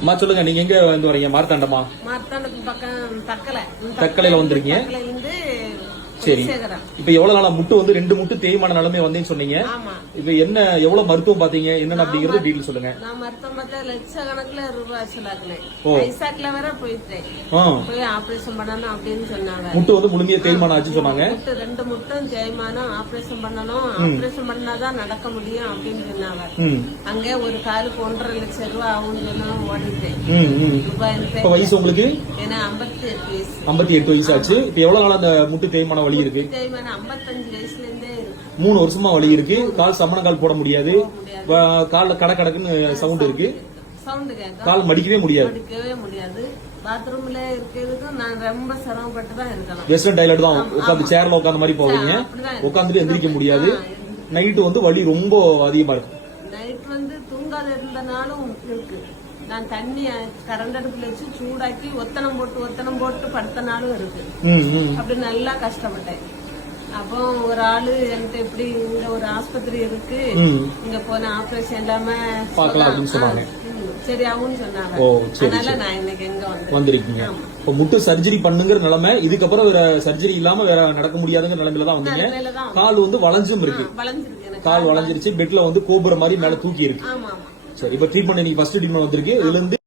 அம்மா சொல்லுங்க நீங்க எங்க வந்து வரீங்க? மார்த்தாண்டமா? மார்த்தாண்டத்து பக்கம் தக்கலை. தக்கலையில வந்திருக்கீங்க? சரி. இப்ப எவ்வளவு நாளா முட்டு வந்து ரெண்டு முட்டு தேய்மான நிலைமை வந்தேன்னு சொன்னீங்க. இப்ப என்ன எவ்வளவு மருத்துவம் பாத்தீங்க? என்னன்னு அப்படிங்கறது டீட்டெயில் சொல்லுங்க. நான் மருத்துவம் பார்த்தா லட்சக்கணக்குல ரூபாய் செலவாக்குனேன். ஐசாக்ல வேற போயிட்டேன். போய் ஆபரேஷன் பண்ணணும் அப்படின்னு சொன்னாங்க. முட்டு வந்து முழுமையா தேய்மானம் ஆச்சுன்னு சொன்னாங்க. ரெண்டு முட்டும் தேய்மானம் ஆபரேஷன் பண்ணணும். ஆபரேஷன் பண்ணாதான் நடக்க முடியும் அப்படின்னு சொன்னாங்க. அங்கே ஒரு காலுக்கு ஒன்றரை லட்சம் ரூபாய் ஆகும்னு சொன்னாலும் ஓடிட்டேன். வயசு உங்களுக்கு? ஏன்னா ஐம்பத்தி எட்டு வயசு. ஐம்பத்தி எட்டு வயசு ஆச்சு. இப்ப எவ்வளவு நாள் அந்த முட்டு தேய்மான வலி இருக்கு. மூணு வருஷமா வலி இருக்கு. கால் சமண கால் போட முடியாது. கால்ல கட கடக்குன்னு சவுண்ட் இருக்கு. கால் மடிக்கவே முடியாது. பாத்ரூம்ல இருக்கிறதுக்கு நான் ரொம்ப சிரமப்பட்டு தான் இருக்கணும். வெஸ்டர்ன் டைலட் தான். உட்காந்து சேர்ல உட்காந்த மாதிரி போவீங்க. உட்காந்துட்டு எந்திரிக்க முடியாது. நைட்டு வந்து வலி ரொம்ப அதிகமா இருக்கு. நைட் வந்து தூங்காத இருந்தனாலும் இருக்கு. நான் தண்ணி கரண்ட் அடுப்புல வச்சு சூடாக்கி ஒத்தனம் போட்டு ஒத்தனம் போட்டு படுத்தனாலும் இருக்கு. அப்படி நல்லா கஷ்டப்பட்டேன். அப்போ ஒரு ஆளு என்கிட்ட இப்படி இங்க ஒரு ஆஸ்பத்திரி இருக்கு. இங்க போன ஆபரேஷன் இல்லாம சரி ஆகும்னு சொன்னாங்க. அதனால நான் இன்னைக்கு எங்க வந்திருக்கீங்க. இப்ப முட்டு சர்ஜரி பண்ணுங்கிற நிலைமை இதுக்கப்புறம் வேற சர்ஜரி இல்லாம வேற நடக்க முடியாதுங்கிற நிலைமையில தான் வந்தீங்க. கால் வந்து வளைஞ்சும் இருக்கு. கால் வளைஞ்சிருச்சு பெட்ல வந்து கோபுர மாதிரி மேல தூக்கி இருக்கு. சரி இப்ப ட்ரீட்மெண்ட் நீங்க ஃபர்ஸ்ட் ட்ரீட்மெண்ட் வந்திருக்கு. இதுல இருந்து